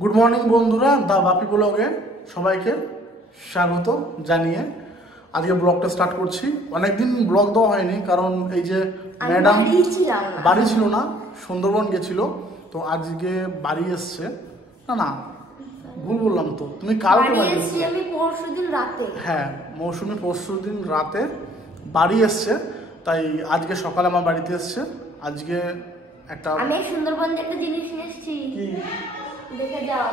Good morning বন্ধুরা, দা বাপি ব্লগে সবাইকে স্বাগত জানিয়ে আজকে ব্লগটা স্টার্ট করছি। অনেকদিন ব্লগ দেওয়া হয়নি, কারণ এই যে ম্যাডাম বাড়ি ছিল না, সুন্দরবন গেছিল, তো আজকে বাড়ি এসছে। না না ভুল বললাম তো, তুমি কালকে বাড়ি এসেছি। আমি পরশুদিন রাতে। হ্যাঁ, মৌসুমি পরশুদিন রাতে বাড়ি এসছে, তাই আজকে সকালে আমার বাড়িতে এসছে। আজকে একটা আমি সুন্দরবন থেকে একটা জিনিস নিয়ে এসেছি, দেখে যাও।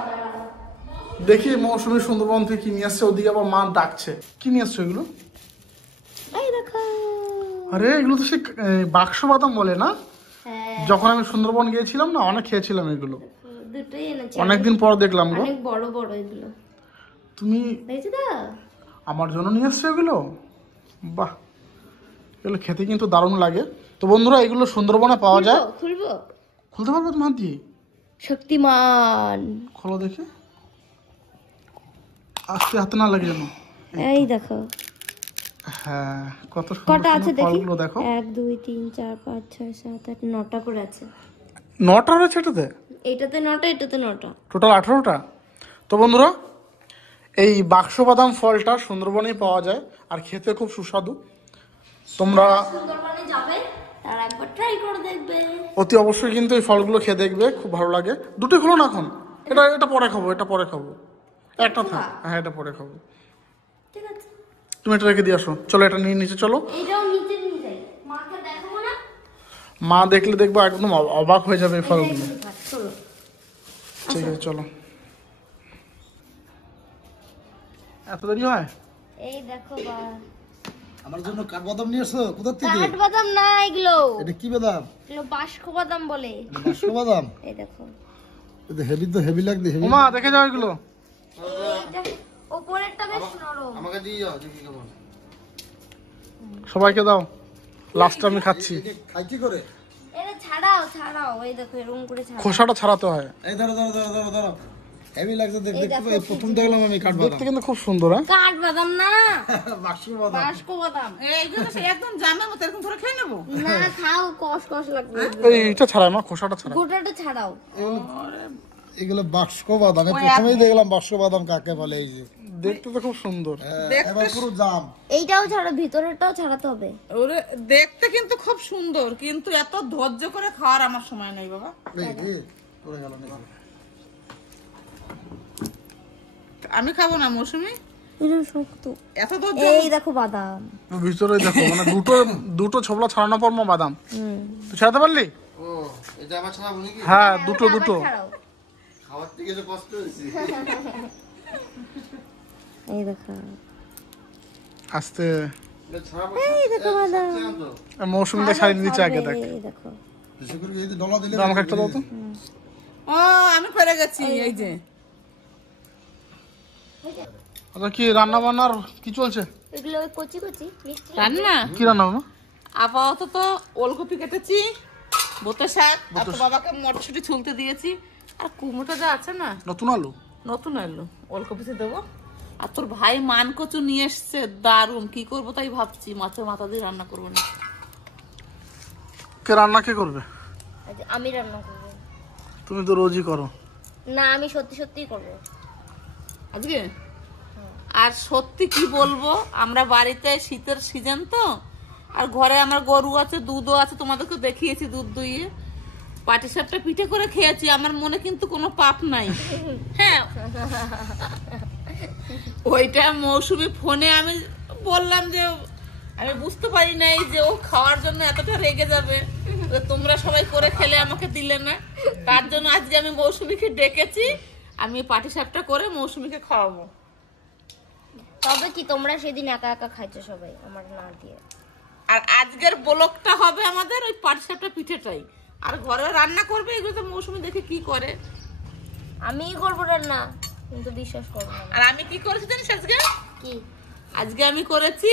দেখি মৌসুমি সুন্দরবন থেকে কি নিয়ে আসছে, ওদিকে আবার মা ডাকছে। কি নিয়ে আসছো এগুলো? এই দেখো। আরে এগুলো তো সে বাক্স বাদাম বলে না? হ্যাঁ, যখন আমি সুন্দরবন গিয়েছিলাম না, অনেক খেয়েছিলাম এগুলো। দুটোই এনেছি, অনেকদিন পর দেখলাম গো। অনেক বড় বড় এগুলো। তুমি দেখছো তো? আমার জন্য নিয়ে আসছো এগুলো? বাহ, এগুলো খেতে কিন্তু দারুণ লাগে। তো বন্ধুরা, এগুলো সুন্দরবনে পাওয়া যায়। খুলবো? খুলতে পারবে তুমি হাত দিয়ে? শক্তিমান। খোলো দেখে, আস্তে হাতে না লাগে যেন। এই দেখো হ্যাঁ, কত কটা আছে দেখি। ফলগুলো দেখো। 1 2 3 4 5 6 7 8 9টা করে আছে। 9টা রয়েছে এটাতে? এইটাতে 9টা, এটাতে 9টা, টোটাল 18টা। তো বন্ধুরা, এই বাক্স বাদাম ফলটা সুন্দরবনেই পাওয়া যায়, আর খেতে খুব সুস্বাদু। তোমরা সুন্দরবনে যাবে তার একবার ট্রাই করে দেখবে। অতি অবশ্যই কিন্তু এই ফলগুলো খেয়ে দেখবে, খুব ভালো লাগে। দুটোই খোলো না এখন, এটা এটা পরে খাবো, এটা পরে খাবো। একটা থাক, হ্যাঁ এটা পরে খাবো। ঠিক আছে, তুমি এটা রেখে দিয়ে আসো। চলো এটা নিয়ে নিচে চলো। এইটাও নিচে নিয়ে যাই, মাকে দেখাবো না? মা দেখলে দেখবো একদম অবাক হয়ে যাবে এই ফলগুলো। চলো ঠিক আছে চলো। এত দেরি হয়? এই দেখো বা, আমার জন্য কাঠবাদাম নিয়ে এসো? কোথা থেকে? কাঠবাদাম না এগুলো, এটা কি বাদাম? এগুলো বাস্কো বাদাম বলে। বাক্স বাদাম? এই দেখো, এটা হেভি, তো হেভি লাগবে। হেভি। মা দেখে যাও এগুলো। এইটা উপরেরটা বেশ নরম। আমাকে দিয়ে যাও, দেখি কেমন। সবাইকে দাও, লাস্টে আমি খাচ্ছি। খাই কি করে? এটা ছাড়াও ছাড়াও, এই দেখো এরকম করে ছাড়াও। খোসাটা ছাড়াতে হয়। এই ধরো ধরো ধরো ধরো ধরো। হেভি লাগছে দেখতে। এই দেখো, এই প্রথম দেখলাম আমি কাঠবাদাম। দেখতে কিন্তু খুব সুন্দর। হ্যাঁ, কাঠবাদাম না, বাক্স বাদাম। বাস্কো বাদাম। এইগুলো তো একদম জামের মতো এরকম ধরে খেয়ে নেবো। না খাও, কষ কষ লাগবে। এইটা ছাড়াই মা, খোসাটা ছাড়াই। গোটাটা ছাড়াও। এগুলো বাক্স বাদাম। আমি প্রথমেই দেখলাম বাক্স বাদাম কাকে বলে। এই যে দেখতে তো খুব সুন্দর। এবার পুরো জাম। এইটাও ছাড়া, ভিতরেরটাও ছাড়াতে হবে। ওরে দেখতে কিন্তু খুব সুন্দর, কিন্তু এত ধৈর্য করে খাওয়ার আমার সময় নেই বাবা। এই যে পড়ে গেল না। আমি খাবো না মৌসুমি, এটা শক্ত। এত ধৈর্য। এই দেখো বাদাম। ভিতরে দেখো, মানে দুটো দুটো ছোবলা ছাড়ানোর পর মা বাদাম। তুই ছাড়াতে পারলি? ও, এটা আমার ছাড়াবো নাকি? হ্যাঁ, দুটো আবার দুটো। ছাড়াও। খাওয়ার থেকে যে কষ্ট হয়েছে। এই দেখো, আস্তে। এটা ছাড়াবো। এই দেখো বাদাম। মৌসুমিটা ছাড়িয়ে দিচ্ছে আগে দেখ। এই দেখো, বেশি করে এই যে ডলা দিলে আমাকে একটা দাও তো। ও আমি পেরে গেছি। এই যে আচ্ছা, কি রান্না বান্নার কি চলছে? এগুলো ওই কচি কচি মিষ্টি। রান্না কি রান্না মা? আপাতত তো ওলকপি কেটেছি, বোতে শাক, আর তো বাবাকে মটরশুঁটি ছুলতে দিয়েছি, আর কুমড়োটা যা আছে না, নতুন আলু? নতুন এলো, ওলকপিতে দেবো। আর তোর ভাই মান কচু নিয়ে এসছে, দারুন। কি করবো তাই ভাবছি, মাছের মাথা দিয়ে রান্না করবো না। কে রান্না কে করবে? আচ্ছা, আমি রান্না করব তুমি তো রোজই করো। না, আমি সত্যি সত্যিই করব আজকে। আর সত্যি কি বলবো, আমরা বাড়িতে শীতের সিজন তো, আর ঘরে আমার গরু আছে, দুধও আছে, তোমাদেরকে দেখিয়েছি দুধ দুইয়ে। পাটিসাপটা পিঠে করে খেয়েছি, আমার মনে কিন্তু কোনো পাপ নাই। হ্যাঁ, ওইটা মৌসুমি ফোনে আমি বললাম যে আমি বুঝতে পারি নাই যে ও খাওয়ার জন্য এতটা রেগে যাবে, তো তোমরা সবাই করে খেলে আমাকে দিলে না। তার জন্য আজকে আমি মৌসুমিকে ডেকেছি, আমি পাটিসাপটা করে মৌসুমিকে খাওয়াবো। তবে কি তোমরা সেদিন একা একা খাইছো সবাই আমার না দিয়ে। আর আজকের ব্লগটা হবে আমাদের ওই পাটিসাপটা পিঠেটাই, আর ঘরে রান্না করবে এগুলো তো মৌসুমি দেখে কি করে। আমিই করবো রান্না, কিন্তু বিশ্বাস করবো না। আর আমি কি করেছি জানিস আজকে? কি? আজকে আমি করেছি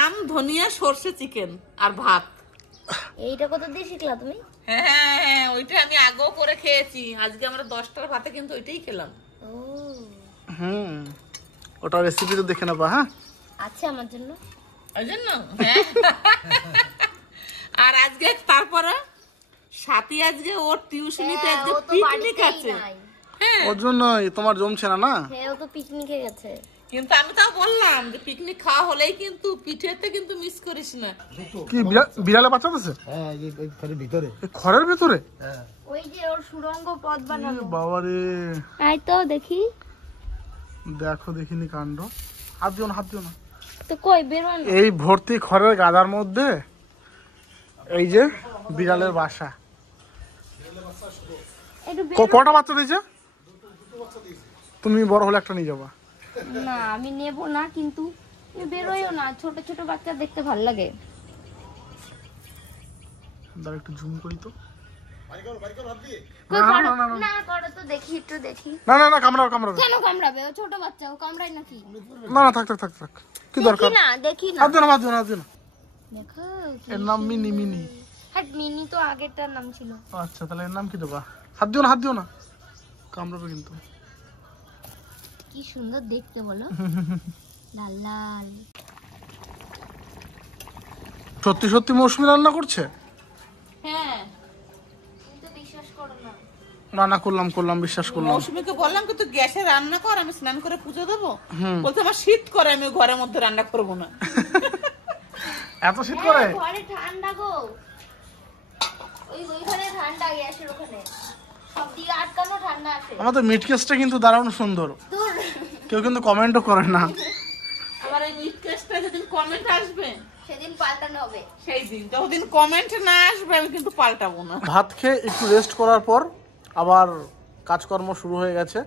আম ধনিয়া সর্ষে চিকেন আর ভাত। এইটা কত দিয়ে শিখলা তুমি? হ্যাঁ হ্যাঁ হ্যাঁ, ওইটা আমি আগেও করে খেয়েছি। আজকে আমরা 10টার ভাতে কিন্তু ওইটাই খেলাম। ও হুম, ওটা রেসিপি তো দেখে নেবা। হ্যাঁ, আচ্ছা, আমার জন্য। ওই জন্য হ্যাঁ। আর আজকে তারপরে সাথী আজকে ওর টিউশনিতে আজকে ও তো পিকনিক বাড়িতেই আছে। নাই। হ্যাঁ ওর জন্যই তোমার জমছে না না। হ্যাঁ ও তো পিকনিকে গেছে। কিন্তু আমি তাও বললাম যে পিকনিক খাওয়া হলেই কিন্তু পিঠেতে কিন্তু মিস করিস না। কি বিড়ালে বাচ্চা আছে? হ্যাঁ এই ঘরের ভিতরে। ঘরের ভেতরে? হ্যাঁ ওই যে ওর সুড়ঙ্গ পথ বানানো। বাবারে, আই তো দেখি। দেখো দেখিনি কাণ্ড। হাত দিও না, হাত দিও না। তো কই বের হয় না। এই ভর্তি খড়ের গাদার মধ্যে এই যে বিড়ালের বাসা। একটু কটা বাচ্চা দিয়েছে? তুমি বড় হলে একটা নিয়ে যাবা। না আমি নেব না, কিন্তু তুমি বেরোয়ও না, ছোট ছোট বাচ্চা দেখতে ভালো লাগে। দাঁড়া একটু জুম করি তো। কই না, করো? না, না, না। না করো তো দেখি, একটু দেখি। না না না, কামড়াবে কামড়াবে। কেন কামড়াবে? ও ছোট বাচ্চা, ও কামড়ায় নাকি? না না, থাক থাক থাক থাক। কি দরকার? দেখি না, দেখি না। হাত দিও না, হাত দিও না, হাত দিও না। দেখো এর নাম মিনি। মিনি? হ্যাঁ মিনি তো আগেরটার নাম ছিল। আচ্ছা, তাহলে এর নাম কি দেবা? হাত দিও না, হাত দিও না, কামড়াবে কিন্তু। কি সুন্দর দেখতে বলো, লাল লাল। সত্যি সত্যি মৌসুমি রান্না করছে? হ্যাঁ তুমি তো বিশ্বাস করো না। রান্না করলাম, বিশ্বাস করলাম। মৌসুমীকে বললাম কি তুই গ্যাসে রান্না কর, আমি স্নান করে পুজো দেবো। বলতে আমার শীত করে, আমি ঘরের মধ্যে রান্না করবো না। এত শীত করে? হ্যাঁ, ঘরে ঠান্ডা গো। ওইখানে ঠান্ডা, গ্যাসের ওখানে সব দিকে আটকানো, ঠান্ডা আসে। আমাদের মিট কেসটা কিন্তু দারুণ সুন্দর, দূর। কেউ কিন্তু কমেন্টও করে না। আমার এই মিট কেসটা যেদিন কমেন্ট আসবে সেদিন পাল্টানো হবে। সেই দিন, যতদিন কমেন্ট না আসবে আমি কিন্তু পাল্টাবো না। ভাত খেয়ে একটু রেস্ট করার পর আবার কাজকর্ম শুরু হয়ে গেছে।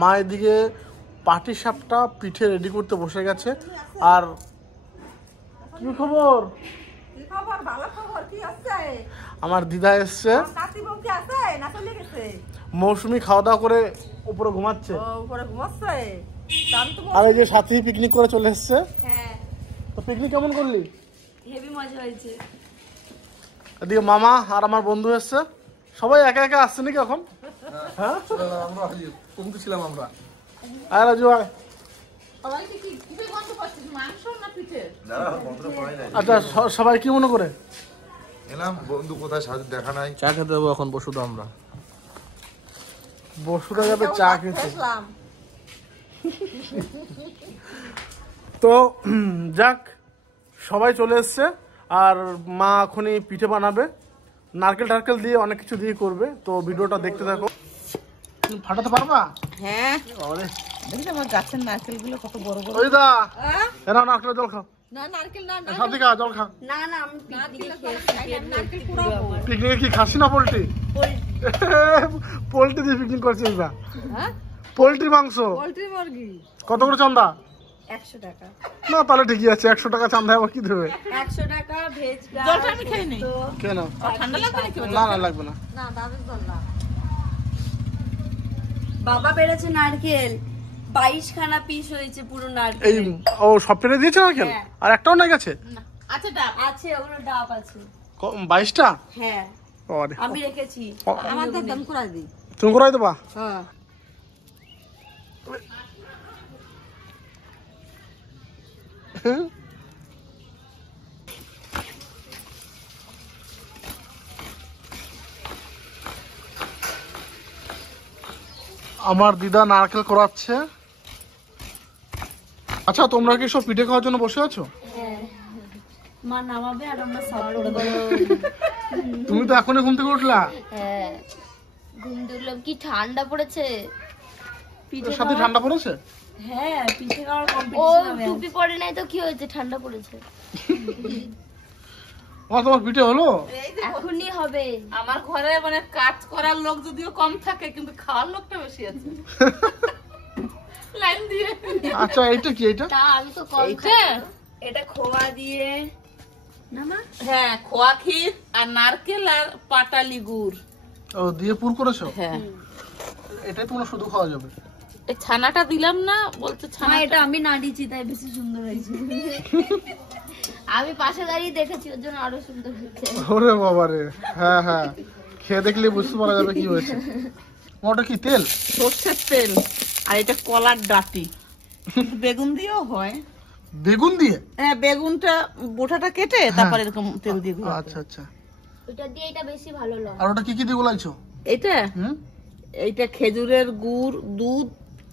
মা এদিকে পাটি সাপটা পিঠে রেডি করতে বসে গেছে। আর কি খবর? খবর ভালো খবর কি আছে? আমার দিদা এসছে। নাতি বউ কি আছে না চলে গেছে? মৌসুমি খাওয়া দাওয়া করে উপরে ঘুমাচ্ছে। ও উপরে ঘুমাচ্ছে। আমি তো আর এই যে সাথী পিকনিক করে চলে এসছে। হ্যাঁ তো পিকনিক কেমন করলি? হেভি মজা হয়েছে। এদিকে মামা আর আমার বন্ধু এসছে। সবাই একা একা আসছে নাকি এখন? হ্যাঁ আমরা কমতে ছিলাম আমরা। আর রাজু আয়। সবাইকে কি পিঠে গন্ধ পাচ্ছিস, মাংস না পিঠে? আচ্ছা, সবাই কি মনে করে এলাম বন্ধু কোথায় সাথে দেখা নাই। চা খেতে দেবো এখন, বসু তো আমরা। বসুরা যাবে চা খেতে। আসলাম। তো যাক, সবাই চলে এসছে। আর মা এখনই পিঠে বানাবে, নারকেল টারকেল দিয়ে অনেক কিছু দিয়ে করবে। তো ভিডিওটা দেখতে থাকো। তুমি ফাটাতে পারবা? হ্যাঁ বাবারে, দেখি আমার গাছের নারকেল গুলো কত বড় বড়। ওই দা এরা নারকেল জল খাও। না নারকেল না সাথে জল খাও। না না আমি নারকেল কুড়াবো। পিকনিকে কি খাসি না পোল্ট্রি? পোল্ট্রি দিয়ে পিকনিক করছে এইবার। হ্যাঁ পোল্ট্রি মাংস। পোল্ট্রি মুরগি কত করে চান্দা? 100 টাকা। না তাহলে ঠিকই আছে, 100 টাকা চান্দা আবার কি দেবে? 100 টাকা ভেজ জলটা আমি খাই নাই। কেন? ঠান্ডা লাগবে নাকি? না না, লাগবে না। না দাদা জল না। বাবা বেড়েছে নারকেল 22 খানা পিস হয়েছে পুরো নারকেল। এই ও সব পেরে দিয়েছে নারকেল? হ্যাঁ। আর একটাও নাই গেছে? আচ্ছা ডাব আছে ওগুলো ডাব আছে। 22টা? হ্যাঁ আরে আমি রেখেছি। ও, আমার দাম করে দিই। তুমি করাই দেবা? হ্যাঁ আমার দিদা নারকেল করাচ্ছে। আচ্ছা, তোমরা কি সব পিঠে খাওয়ার জন্য বসে আছো? মা নামাবে আর আমরা সাফ করে দেবো। তুমি তো এখনই ঘুম থেকে উঠলা। হ্যাঁ ঘুম দিলাম, কি ঠান্ডা পড়েছে। তোর সাথে ঠান্ডা পড়েছে? হ্যাঁ পিঠে খাওয়ার ও কম্পিটিশন হবে। টুপি পরে নাই তো কি হয়েছে, ঠান্ডা পড়েছে। তোমার পিঠে হলো? এখনই হবে। আমার ঘরে মানে কাজ করার লোক যদিও কম থাকে, কিন্তু খাওয়ার লোকটা বেশি আছে। লাইন দিয়ে। আচ্ছা, এইটা কি? এইটা তা আমি তো কম এইটা? খাই না। এটা খোয়া দিয়ে না মা? হ্যাঁ খোয়া ক্ষীর আর নারকেল আর পাটালি গুড়। ও দিয়ে পুর করেছো? হ্যাঁ এটাই তোমরা শুধু খাওয়া যাবে? এই ছানাটা দিলাম না, বলতে মা ছানা এটা আমি না দিচ্ছি তাই বেশি সুন্দর হয়েছে। আমি পাশে দাঁড়িয়ে দেখেছি, ওর জন্য আরো সুন্দর হচ্ছে। ওরে বাবারে, হ্যাঁ হ্যাঁ, খেয়ে দেখলে বুঝতে পারা যাবে কি হয়েছে। ওটা কি তেল? সর্ষের তেল। আর এটা কলার ডাঁটি। বেগুন দিয়েও হয়। বেগুন দিয়ে? হ্যাঁ বেগুনটা বোটাটা কেটে তারপর এরকম তেল দিয়ে গুঁড়ো করে। আচ্ছা আচ্ছা। ওটা দিয়ে এটা বেশি ভালো লাগে। আর ওটা কি কি দিয়ে গোলাইছো? এটা হুম, এইটা খেজুরের গুড়, দুধ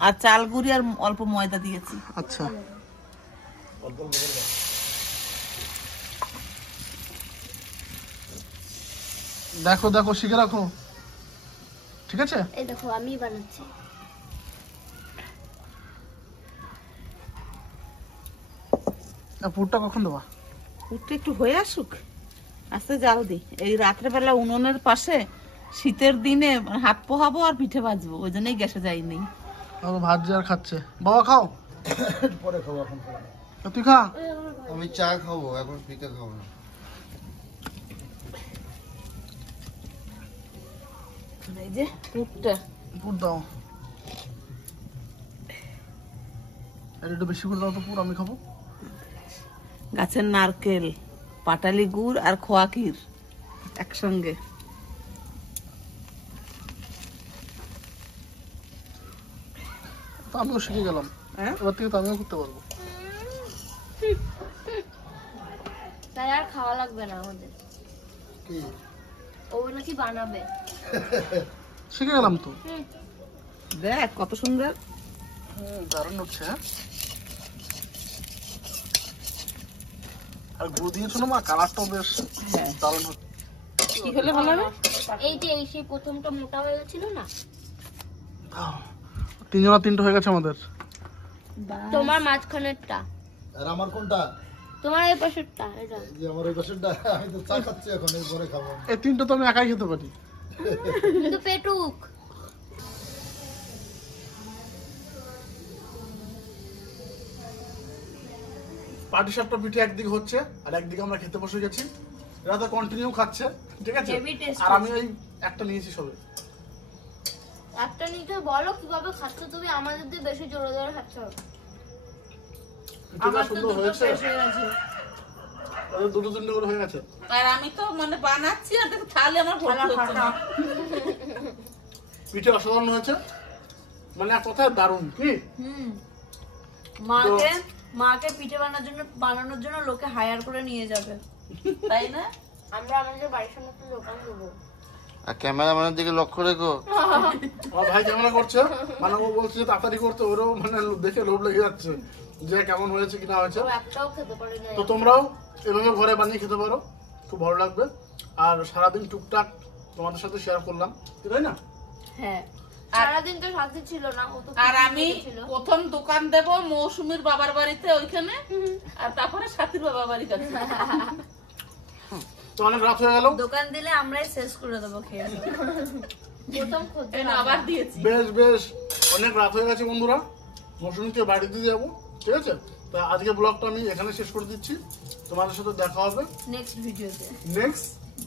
আর চাল গুঁড়ি আর অল্প ময়দা দিয়েছি। আচ্ছা দেখো দেখো শিখে রাখো, ঠিক আছে? এই দেখো আমি বানাচ্ছি। পুরটা কখন দেবা? পুরটা একটু হয়ে আসুক, আস্তে জাল দি। এই রাত্রেবেলা উনুনের পাশে শীতের দিনে হাত পোহাবো আর পিঠে ভাজবো, ওই জন্যই গ্যাসে যাইনি। ভাজছে আর খাচ্ছে। বাবা খাও। পরে খাবো, এখন খাবো না। তুই খা। আমি চা খাবো, এখন পিঠে খাবো না। এই যে পুরটা, পুর দাও, আর একটু বেশি করে দাও তো পুর, আমি খাবো। গাছের নারকেল, পাটালি গুড় আর খোয়া ক্ষীর একসঙ্গে। তো আমিও শিখে গেলাম, এবার থেকে তো আমিও করতে পারবো। তাই আর খাওয়া লাগবে না আমাদের, কি ও নাকি বানাবে। শিখে গেলাম তো। দেখ কত সুন্দর। দারুণ হচ্ছে। হ্যাঁ, আর গুড় দিয়েছো না মা, কালারটাও বেশ দারুণ হচ্ছে। কি হলে ভালো হবে? এই যে এই সেই প্রথমটা মোটা হয়ে গেছিল না, তিনজনা তিনটা হয়ে গেছে আমাদের। তোমার মাঝখানেরটা, আর আমার কোনটা? তোমার এই পাশেরটা, এটা এই যে আমার ওই পাশেরটা। আমি তো চা খাচ্ছি এখন, এরপরে খাবো। এই তিনটা তো আমি একাই খেতে পারি। কিন্তু পেটুক। পাটি সাপটা পিঠে একদিকে হচ্ছে আর একদিকে আমরা খেতে বসে গেছি। এরা তো কন্টিনিউ খাচ্ছে, ঠিক আছে? Heavy taste আর আমি এই একটা নিয়েছি সবে। একটা নিতে বলো কিভাবে খাচ্ছ তুমি, আমাদের দিয়ে বেশি জোরে জোরে খাচ্ছ। পিঠেটা সুন্দর হয়েছে, ওদের দুটো তিনটে করে হয়ে গেছে। আর আমি তো মানে বানাচ্ছি আর দেখো থালে আমার ভর্তি হচ্ছে না। পিঠে অসাধারণ হয়েছে, মানে এক কথায় দারুণ। কি মাকে পিঠে বানানোর জন্য লোকে হায়ার করে নিয়ে যাবে, তাই না? আমরা আমাদের বাড়ির সামনে একটা দোকান দেবো। আর ক্যামেরাম্যানের দিকে লক্ষ্য রেখো। আমার ভাই ক্যামেরা করছে, মানে ও বলছে যে তাড়াতাড়ি করতে, ওরও মানে দেখে লোভ লেগে যাচ্ছে যে কেমন হয়েছে কিনা হয়েছে। ও একটাও খেতে পারি না। তো তোমরাও এভাবে ঘরে বানিয়ে খেতে পারো, খুব ভালো লাগবে। আর সারাদিন টুকটাক তোমাদের সাথে শেয়ার করলাম, তাই না? হ্যাঁ সারাদিন তো সাথে ছিল না, ও তো আর আমি প্রথম দোকান দেব মৌসুমীর বাবার বাড়িতে ওইখানে, আর তারপরে সাথীর বাবার বাড়ি কাছে। তো অনেক রাত হয়ে গেল, দোকান দিলে আমরাই শেষ করে দেবো খেয়ে। প্রথম খোঁজে এই না, আবার দিয়েছি। বেশ বেশ অনেক রাত হয়ে গেছে বন্ধুরা, মৌসুমীকে বাড়িতে যাবো, ঠিক আছে? তা আজকে ব্লগটা আমি এখানে শেষ করে দিচ্ছি। তোমাদের সাথে দেখা হবে নেক্সট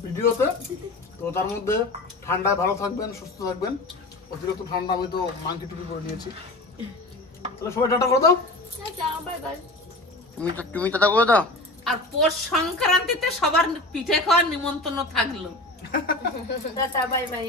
ভিডিওতে। তো তার মধ্যে ঠান্ডায় ভালো থাকবেন, সুস্থ থাকবেন। অতিরিক্ত ঠান্ডা, আমি তো মাংকি টুপি পরে নিয়েছি। তাহলে সবাই টাটা করে দাও। Bye bye. তুমি টাটা করে দাও। আর পৌষ সংক্রান্তিতে সবার পিঠে খাওয়ার নিমন্ত্রণ থাকলো। Tata bye bye.